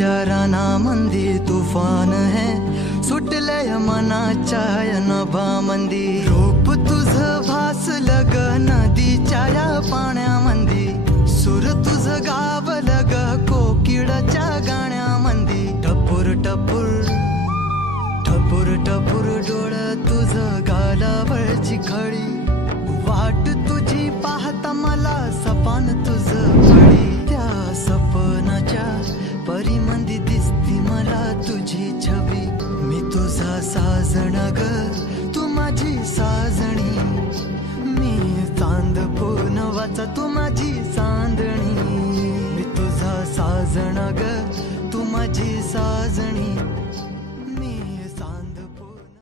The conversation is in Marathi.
विचाराना मंदी तुफान है सुटलय मनाच्या नभा मंदी रूप तुझ भासलं ग नदीच्या या पाण्यामंदी सुर तुझ गावलं ग कोकिळाच्या गाण्यामंदी टपूर टपूर टपूर टपूर डोळ तुझ गालावरची खळी वाट तुझी पाहता मला सपान तुझ फळी त्या सपनाच्या परिमंदी दिसती मला तुझी छवी मी तुझा साजण ग तू माझी साजणी मी चांद पूनवाचा तू माझी चांदणी मी तुझा साजण ग तू माझी साजणी